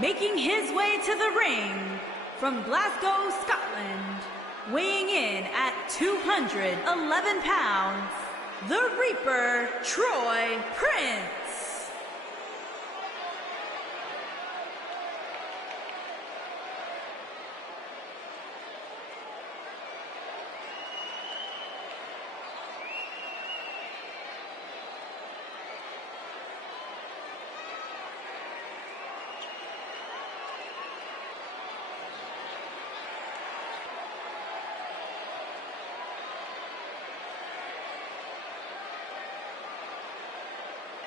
Making his way to the ring from Glasgow, Scotland, weighing in at 211 pounds, the Reaper, Troy Prince.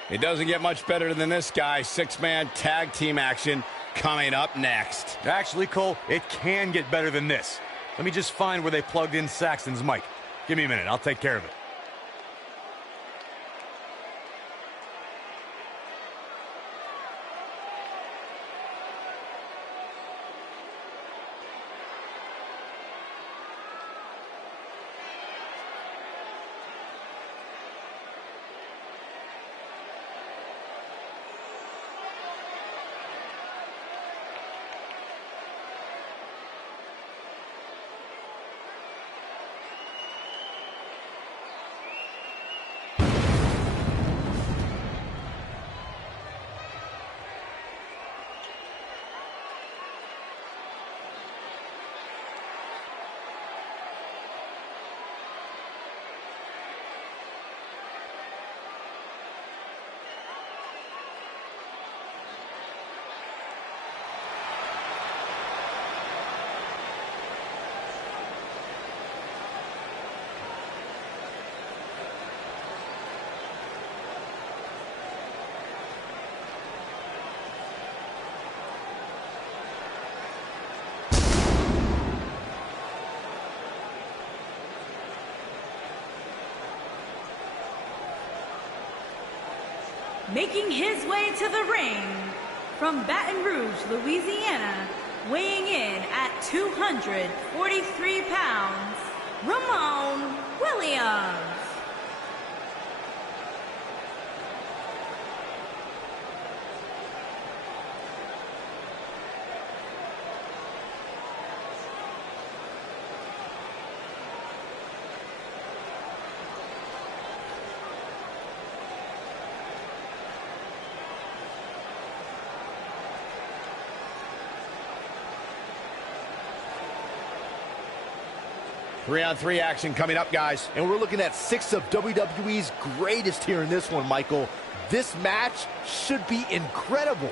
It doesn't get much better than this, guy. Six-man tag team action coming up next. Actually, Cole, it can get better than this. Let me just find where they plugged in Saxton's mic. Give me a minute. I'll take care of it. Making his way to the ring from Baton Rouge, Louisiana, weighing in at 243 pounds, Ramon Williams. Three-on-three action coming up, guys. And we're looking at 6 of WWE's greatest here in this one, Michael. This match should be incredible.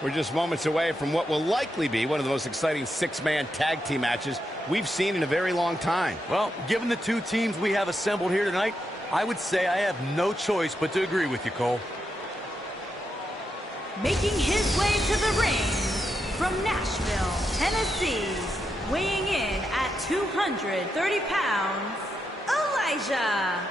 We're just moments away from what will likely be one of the most exciting six-man tag team matches we've seen in a very long time. Well, given the two teams we have assembled here tonight, I would say I have no choice but to agree with you, Cole. Making his way to the ring from Nashville, Tennessee, weighing in at 230 pounds, Elijah.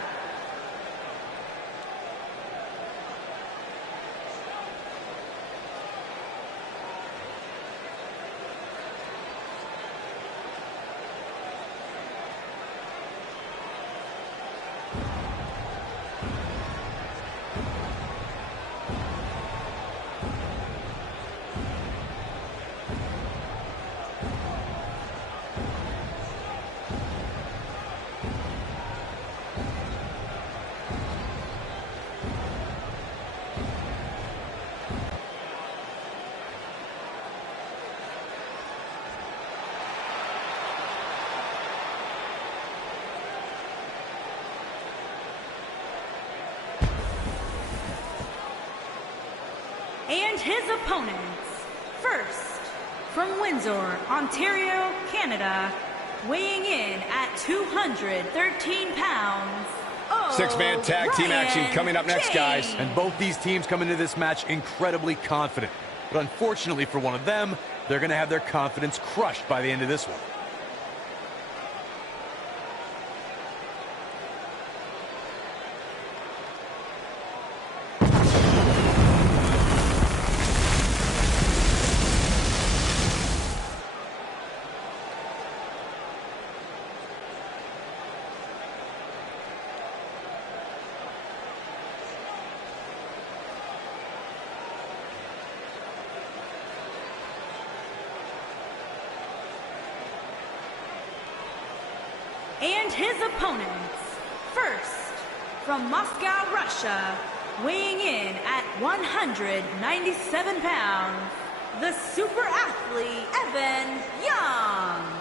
his opponents, first, from Windsor, Ontario, Canada, weighing in at 213 pounds, Six-man tag team action coming up next, guys. And both these teams come into this match incredibly confident. But unfortunately for one of them, they're going to have their confidence crushed by the end of this one. And his opponents, first, from Moscow, Russia, weighing in at 197 pounds, the super athlete, Evan Young.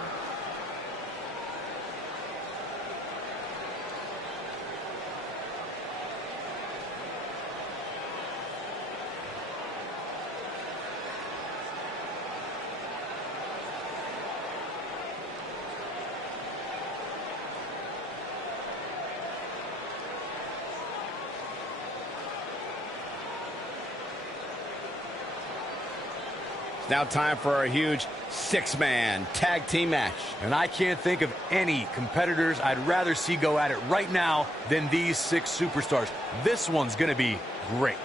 Now time for a huge six-man tag team match. And I can't think of any competitors I'd rather see go at it right now than these six superstars. This one's going to be great.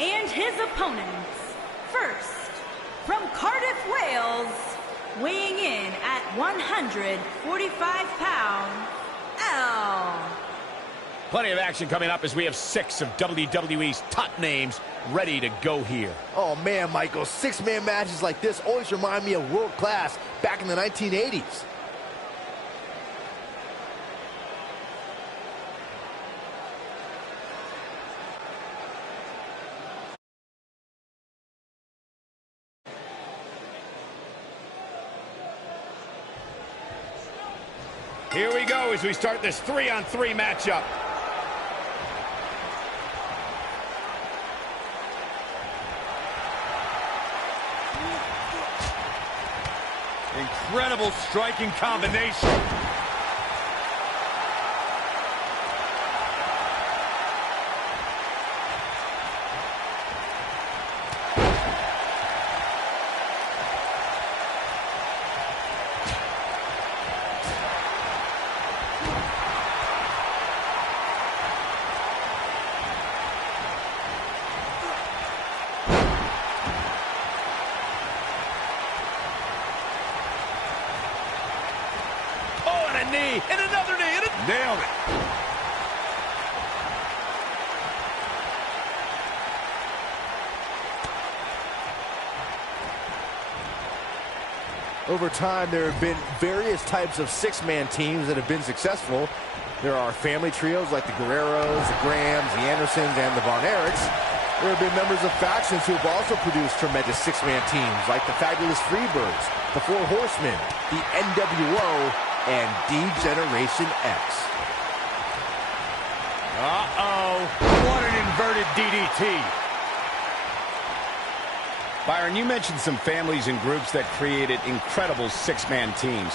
And his opponents, first, from Cardiff, Wales, weighing in at 145 pounds, L. Plenty of action coming up as we have six of WWE's top names ready to go here. Oh man, Michael, six-man matches like this always remind me of world class back in the 1980s. Here we go as we start this 3-on-3 matchup. Incredible striking combination. Knee, and another knee, and nailed it. Over time, there have been various types of six-man teams that have been successful. There are family trios like the Guerreros, the Grahams, the Andersons, and the Von Erichs. There have been members of factions who have also produced tremendous six-man teams like the Fabulous Freebirds, the Four Horsemen, the NWO, and D-Generation X. Uh-oh. What an inverted DDT. Byron, you mentioned some families and groups that created incredible six-man teams.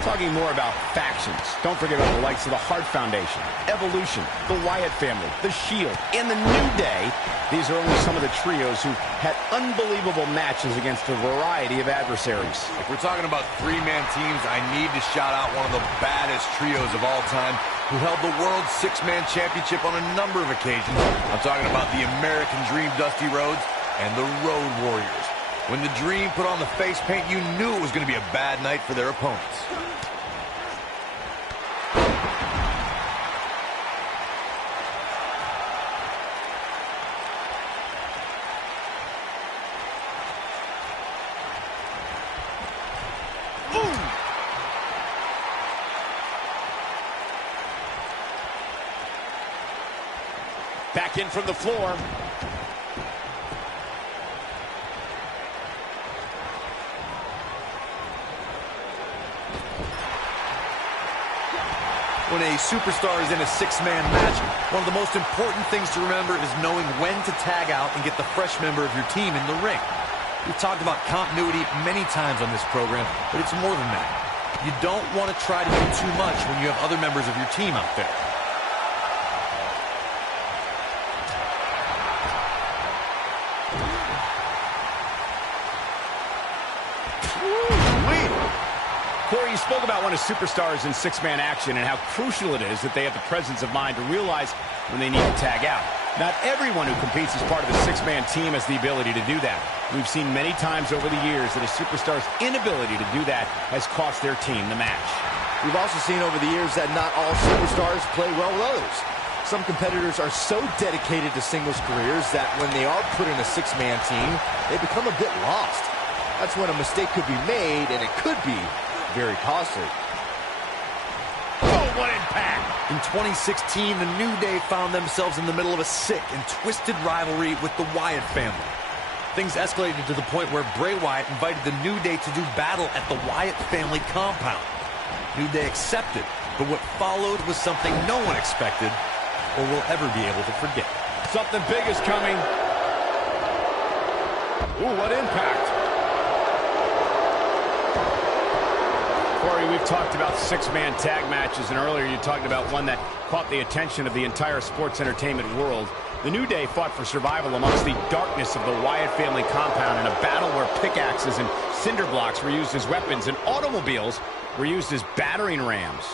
Talking more about factions, don't forget about the likes of the Hart Foundation, Evolution, the Wyatt family, the Shield, and the New Day. These are only some of the trios who had unbelievable matches against a variety of adversaries. If we're talking about three-man teams, I need to shout out one of the baddest trios of all time who held the World Six-Man Championship on a number of occasions. I'm talking about the American Dream, Dusty Rhodes, and the Road Warriors. When the Dream put on the face paint, you knew it was going to be a bad night for their opponents. Back in from the floor. When a superstar is in a six-man match, one of the most important things to remember is knowing when to tag out and get the fresh member of your team in the ring. We've talked about continuity many times on this program, but it's more than that. You don't want to try to do too much when you have other members of your team out there. Corey, you spoke about one of superstars in six-man action and how crucial it is that they have the presence of mind to realize when they need to tag out. Not everyone who competes as part of a six-man team has the ability to do that. We've seen many times over the years that a superstar's inability to do that has cost their team the match. We've also seen over the years that not all superstars play well with others. Some competitors are so dedicated to singles careers that when they are put in a six-man team, they become a bit lost. That's when a mistake could be made, and it could be very costly. Oh, what impact! In 2016, the New Day found themselves in the middle of a sick and twisted rivalry with the Wyatt family. Things escalated to the point where Bray Wyatt invited the New Day to do battle at the Wyatt family compound. New Day accepted, but what followed was something no one expected or will ever be able to forget. Something big is coming. Ooh, what impact! Corey, we've talked about six-man tag matches, and earlier you talked about one that caught the attention of the entire sports entertainment world. The New Day fought for survival amongst the darkness of the Wyatt family compound in a battle where pickaxes and cinder blocks were used as weapons and automobiles were used as battering rams.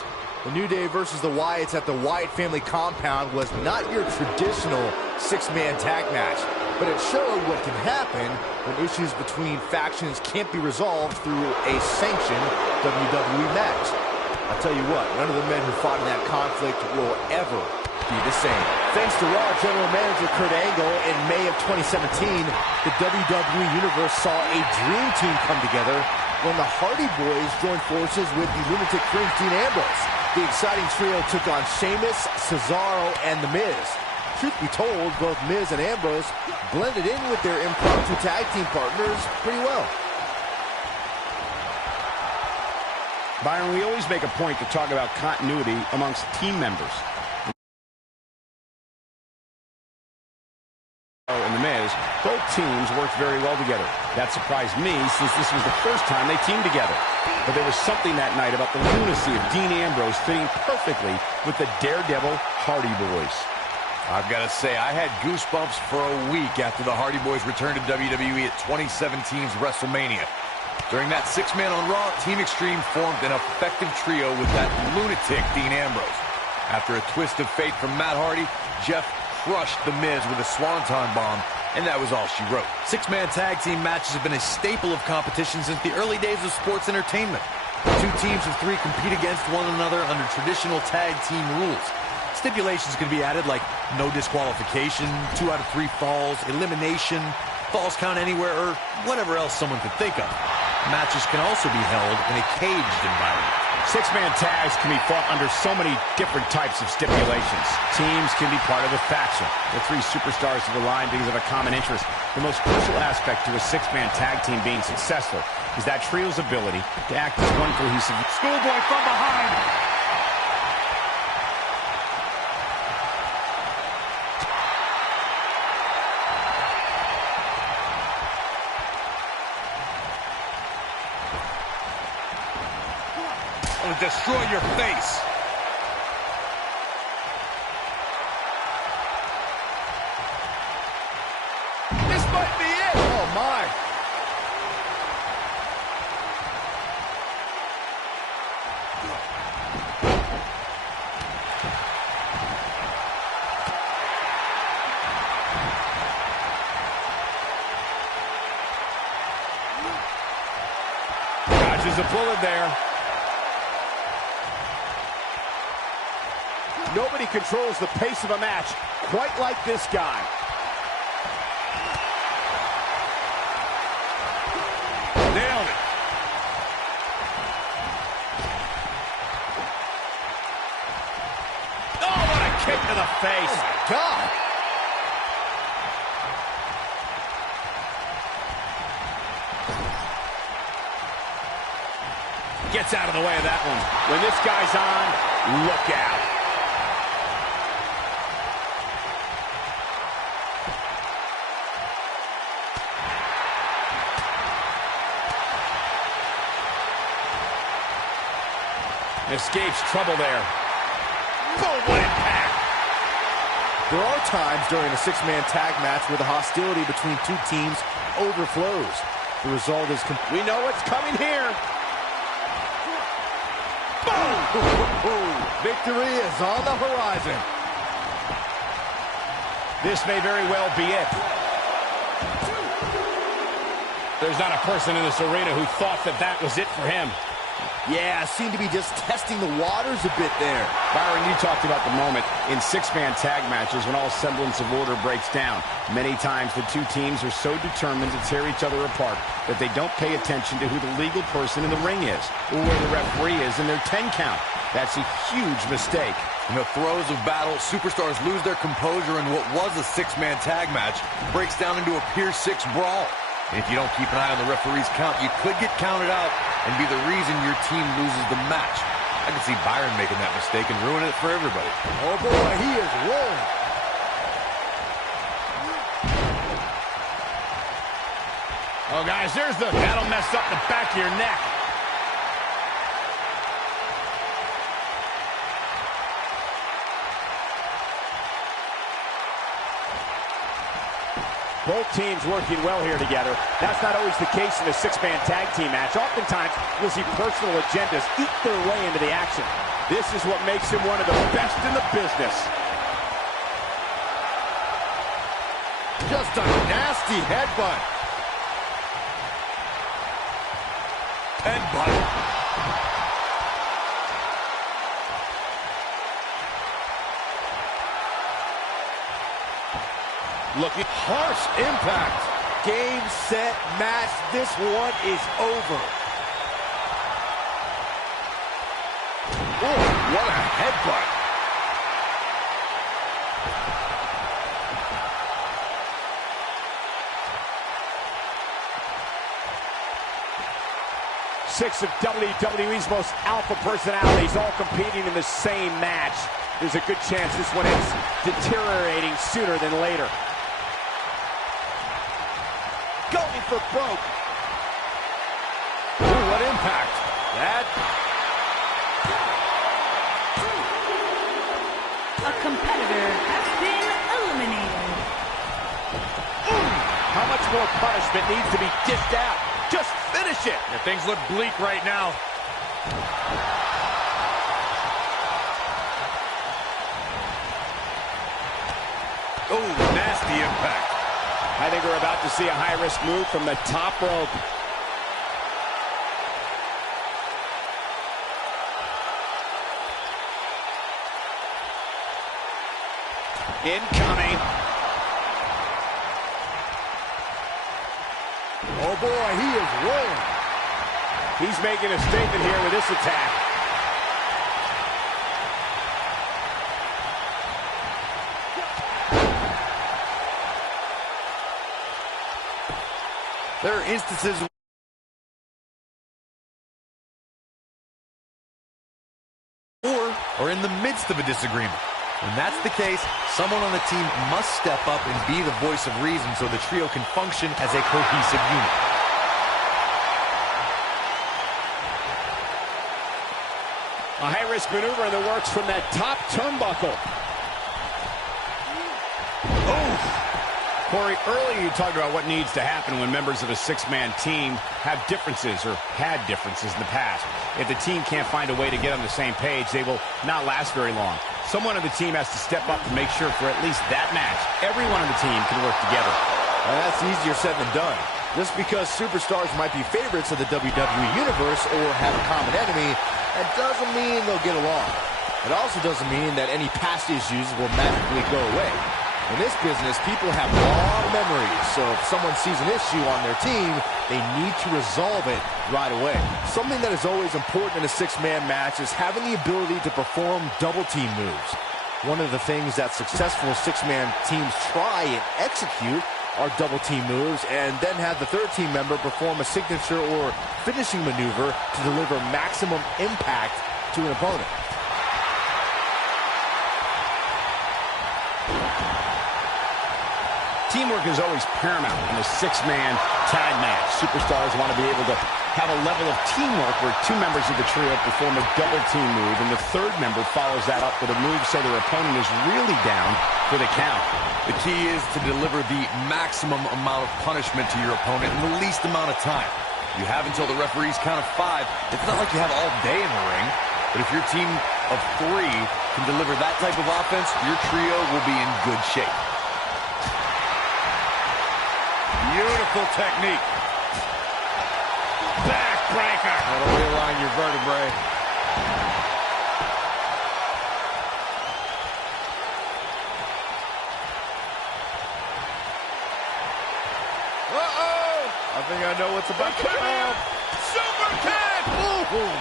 The New Day versus the Wyatts at the Wyatt family compound was not your traditional six-man tag match, but it showed what can happen when issues between factions can't be resolved through a sanctioned WWE match. I'll tell you what, none of the men who fought in that conflict will ever be the same. Thanks to Raw General Manager Kurt Angle, in May of 2017, the WWE Universe saw a dream team come together when the Hardy Boys joined forces with the Lunatic Fringe Dean Ambrose. The exciting trio took on Sheamus, Cesaro, and The Miz. Truth be told, both Miz and Ambrose blended in with their impromptu tag team partners pretty well. Byron, we always make a point to talk about continuity amongst team members. And The Miz, both teams worked very well together. That surprised me since this was the first time they teamed together. But there was something that night about the lunacy of Dean Ambrose fitting perfectly with the Daredevil Hardy Boys. I've got to say, I had goosebumps for a week after the Hardy Boys returned to WWE at 2017's WrestleMania. During that six-man on Raw, Team Extreme formed an effective trio with that lunatic Dean Ambrose. After a twist of fate from Matt Hardy, Jeff crushed The Miz with a swanton bomb, and that was all she wrote. Six-man tag team matches have been a staple of competition since the early days of sports entertainment. Two teams of three compete against one another under traditional tag team rules. Stipulations can be added like no disqualification, 2 out of 3 falls, elimination, falls count anywhere, or whatever else someone could think of. Matches can also be held in a caged environment. Six-man tags can be fought under so many different types of stipulations. Teams can be part of a faction. The three superstars have aligned because of a common interest. The most crucial aspect to a six-man tag team being successful is that trio's ability to act as one cohesive. Schoolboy from behind. To destroy your face. This might be it. Oh, my. Dodges a bullet there. Nobody controls the pace of a match quite like this guy. Nailed it. Oh, what a kick to the face. Oh, my God. Gets out of the way of that one. When this guy's on, look out. Escapes trouble there. Boom, what impact. There are times during a six-man tag match where the hostility between two teams overflows. The result is... We know what's coming here. Boom! Victory is on the horizon. This may very well be it. There's not a person in this arena who thought that that was it for him. Yeah, seemed to be just testing the waters a bit there. Byron, you talked about the moment in six-man tag matches when all semblance of order breaks down. Many times the two teams are so determined to tear each other apart that they don't pay attention to who the legal person in the ring is or where the referee is in their 10 count. That's a huge mistake. In the throes of battle, superstars lose their composure, and what was a six-man tag match breaks down into a Pier 6 brawl. And if you don't keep an eye on the referee's count, you could get counted out and be the reason your team loses the match. I can see Byron making that mistake and ruining it for everybody. Oh boy, he is rolling. Oh, guys, that'll mess up the back of your neck. Both teams working well here together. That's not always the case in a six-man tag team match. Oftentimes, you'll see personal agendas eat their way into the action. This is what makes him one of the best in the business. Just a nasty headbutt. Headbutt. Looking harsh impact. Game, set, match. This one is over. Oh, what a headbutt. Six of WWE's most alpha personalities all competing in the same match. There's a good chance this one is deteriorating sooner than later. Going for broke. Ooh, what impact. That. A competitor has been eliminated. How much more punishment needs to be dished out? Just finish it. Yeah, things look bleak right now. Oh, nasty impact. I think we're about to see a high-risk move from the top rope. Incoming. Oh boy, he is rolling. He's making a statement here with this attack. There are instances or in the midst of a disagreement. When that's the case, someone on the team must step up and be the voice of reason so the trio can function as a cohesive unit. A high-risk maneuver in the works from that top turnbuckle. Oh! Corey, earlier you talked about what needs to happen when members of a six-man team have differences or had differences in the past. If the team can't find a way to get on the same page, they will not last very long. Someone on the team has to step up and make sure for at least that match, everyone on the team can work together. Well, that's easier said than done. Just because superstars might be favorites of the WWE Universe or have a common enemy, that doesn't mean they'll get along. It also doesn't mean that any past issues will magically go away. In this business, people have long memories, so if someone sees an issue on their team, they need to resolve it right away. Something that is always important in a six-man match is having the ability to perform double-team moves. One of the things that successful six-man teams try and execute are double team moves, and then have the third team member perform a signature or finishing maneuver to deliver maximum impact to an opponent. Teamwork is always paramount in a six-man tag match. Superstars want to be able to have a level of teamwork where two members of the trio perform a double team move, and the third member follows that up with a move so their opponent is really down for the count. The key is to deliver the maximum amount of punishment to your opponent in the least amount of time. You have until the referee's count of 5. It's not like you have all day in the ring, but if your team of 3 can deliver that type of offense, your trio will be in good shape. Beautiful technique. Backbreaker. That'll realign your vertebrae. Uh-oh! I think I know what's about to come. Super kick. Boom.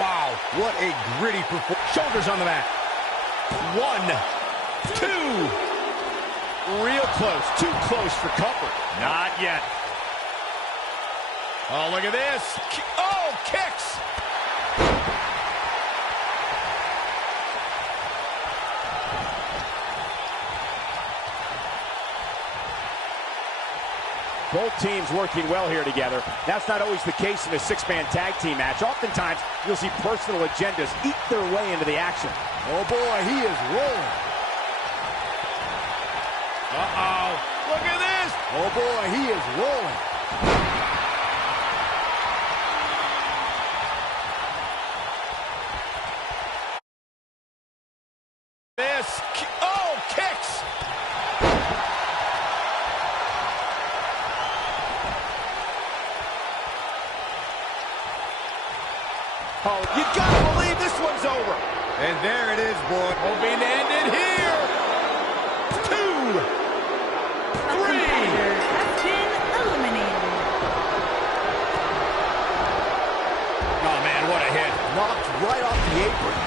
Wow, what a gritty performance. Shoulders on the mat. 1, 2. Real close. Too close for comfort. Not yet. Oh, look at this. Oh, kicks. Both teams working well here together. That's not always the case in a six-man tag team match. Oftentimes, you'll see personal agendas eat their way into the action. Oh boy, he is rolling. Uh-oh. Look at this. Oh boy, he is rolling. This. Oh, kicks. Oh, you gotta believe this one's over. And there it is, boy. Hoping to end it here. 2, 3. Competitor has been eliminated. Oh, man, what a hit. Knocked right off the apron.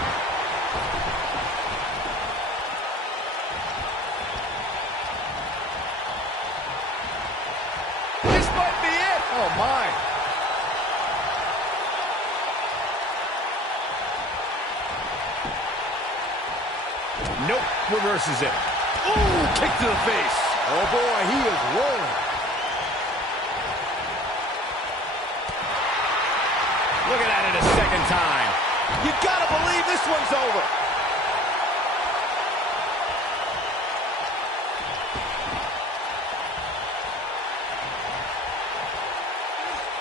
This might be it. Oh my. Nope, reverses it. Ooh, kick to the face. Oh boy, he is rolling. Look at that a second time. You gotta believe this one's over.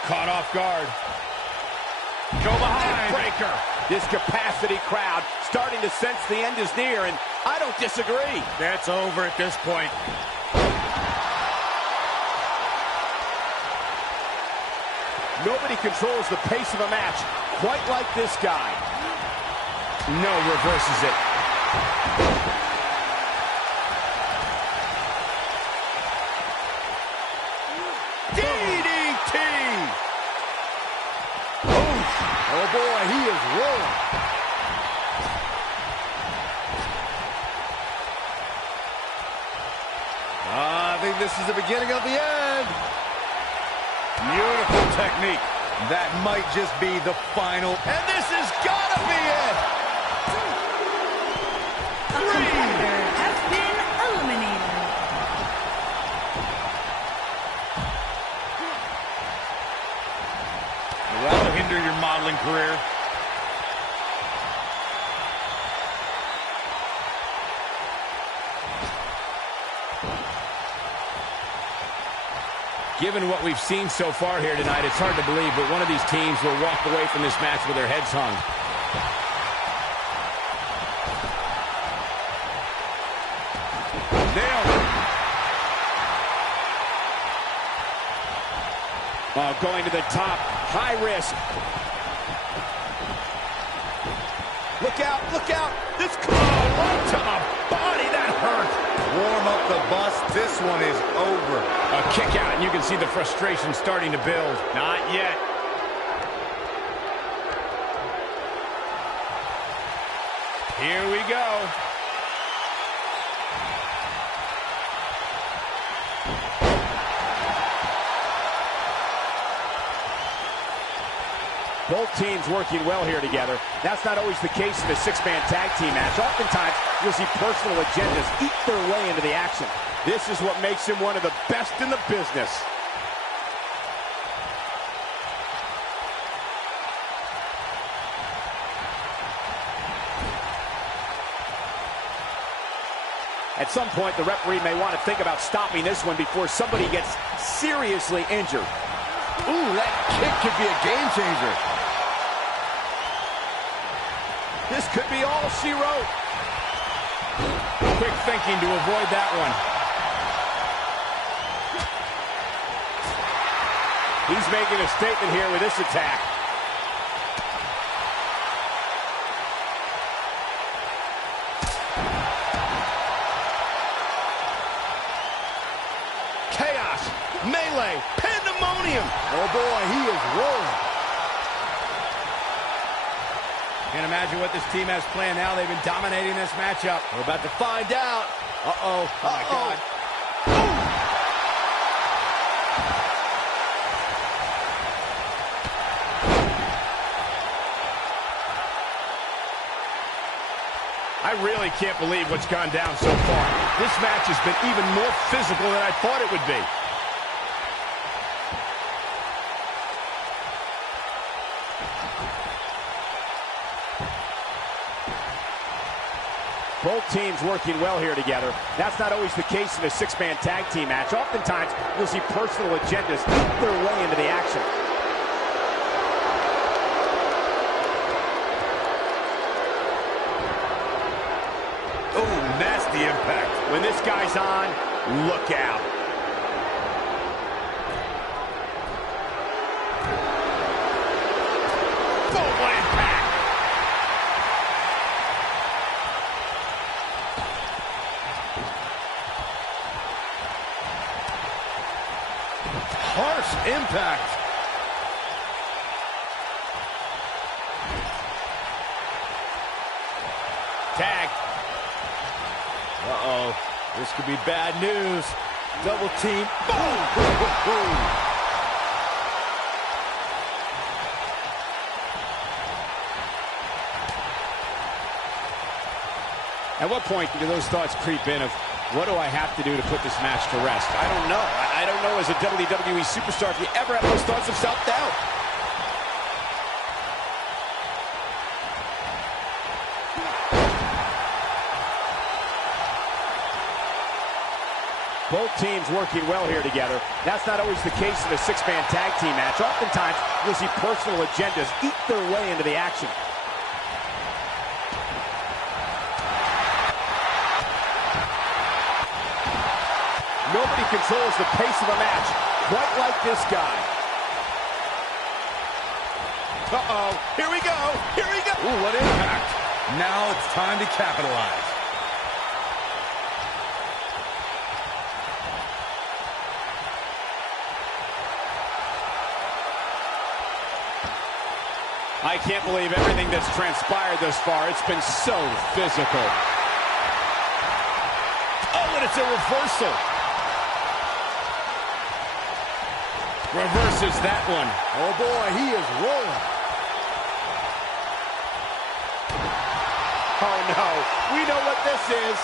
Caught off guard. Go behind. Breaker. This capacity crowd starting to sense the end is near, and I don't disagree. That's over at this point. Nobody controls the pace of a match quite like this guy. No, reverses it. DDT! Oh boy, he is rolling. I think this is the beginning of the end. Beautiful technique. That might just be the final. And this has got to be it. A competitor has been eliminated. That'll hinder your modeling career. Given what we've seen so far here tonight, it's hard to believe, but one of these teams will walk away from this match with their heads hung. Nailed it. Oh, going to the top. High risk. Look out, look out. This right to the body. That hurt. Warm up the bus. This one is over. A kick out, and you can see the frustration starting to build. Not yet. Here we go. Both teams working well here together. That's not always the case in a six-man tag team match. Oftentimes, you'll see personal agendas eat their way into the action. This is what makes him one of the best in the business. At some point, the referee may want to think about stopping this one before somebody gets seriously injured. Ooh, that kick could be a game changer. This could be all she wrote. Quick thinking to avoid that one. He's making a statement here with this attack. Chaos, melee, pandemonium. Oh boy, he is rolling. Can't imagine what this team has planned now. They've been dominating this matchup. We're about to find out. Uh-oh. Oh my God. I really can't believe what's gone down so far. This match has been even more physical than I thought it would be. Both teams working well here together. That's not always the case in a six-man tag team match. Oftentimes, you'll see personal agendas eat their way into the action. Oh, nasty impact. When this guy's on, look out. Boom, what impact! Harsh impact. Tag. Uh-oh. This could be bad news. Double team. Boom! At what point do those thoughts creep in of, what do I have to do to put this match to rest? I don't know. I don't know as a WWE superstar if you ever have those thoughts of self-doubt. Both teams working well here together. That's not always the case in a six-man tag team match. Oftentimes, you'll see personal agendas eat their way into the action. Nobody controls the pace of a match quite like this guy. Uh-oh. Here we go. Here we go. Ooh, what impact. Now it's time to capitalize. I can't believe everything that's transpired thus far. It's been so physical. Oh, and it's a reversal. Reverses that one. Oh boy, he is rolling. Oh no, we know what this is.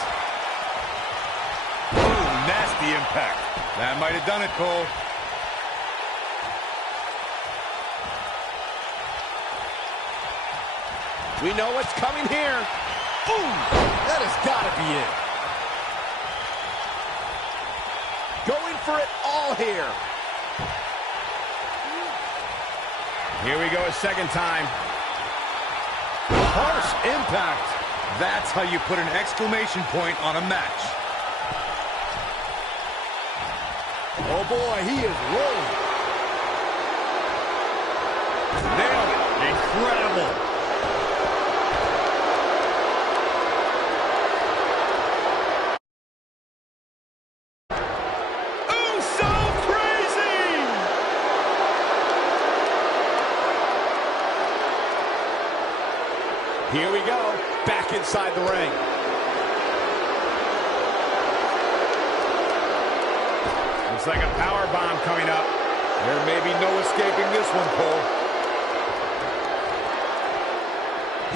Ooh, nasty impact. That might have done it, Cole. We know what's coming here. Ooh, that has got to be it. Going for it all here. Here we go a second time. Harsh impact. That's how you put an exclamation point on a match. Oh boy, he is rolling. Nailed it. Incredible. Here we go, back inside the ring. Looks like a power bomb coming up. There may be no escaping this one, Cole.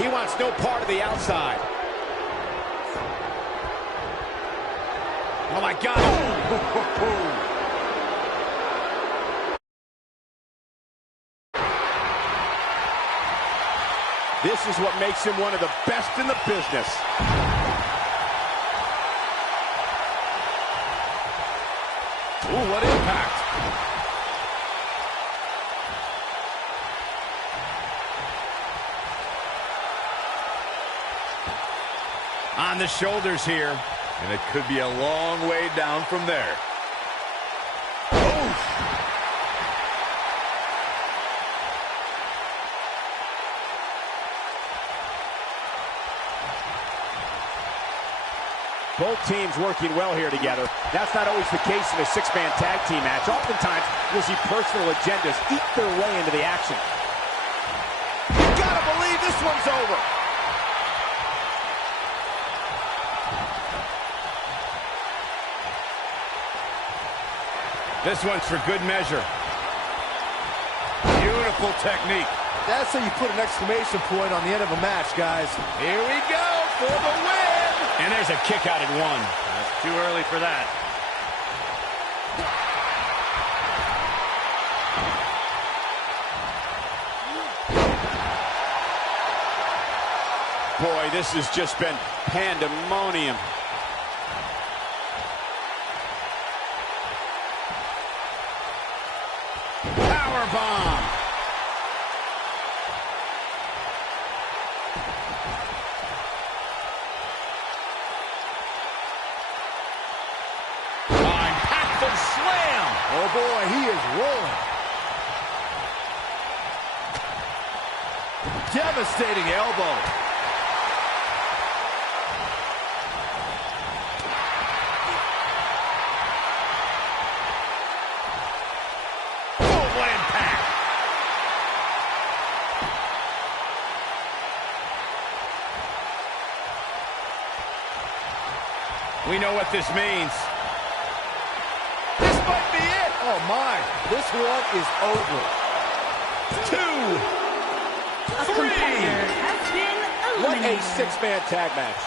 He wants no part of the outside. Oh, my God. Oh. This is what makes him one of the best in the business. Ooh, what impact. On the shoulders here. And it could be a long way down from there. Both teams working well here together. That's not always the case in a six-man tag team match. Oftentimes, you'll see personal agendas eat their way into the action. You gotta believe this one's over. This one's for good measure. Beautiful technique. That's how you put an exclamation point on the end of a match, guys. Here we go for the win. And there's a kick out at one. That's too early for that. Boy, this has just been pandemonium. Powerbomb. Impactful slam. Oh, boy, he is rolling. Devastating elbow. Full impact. We know what this means. This might be it. Oh, my. This one is over. 2, A 3. competitor has been What a eliminated. six-man tag match.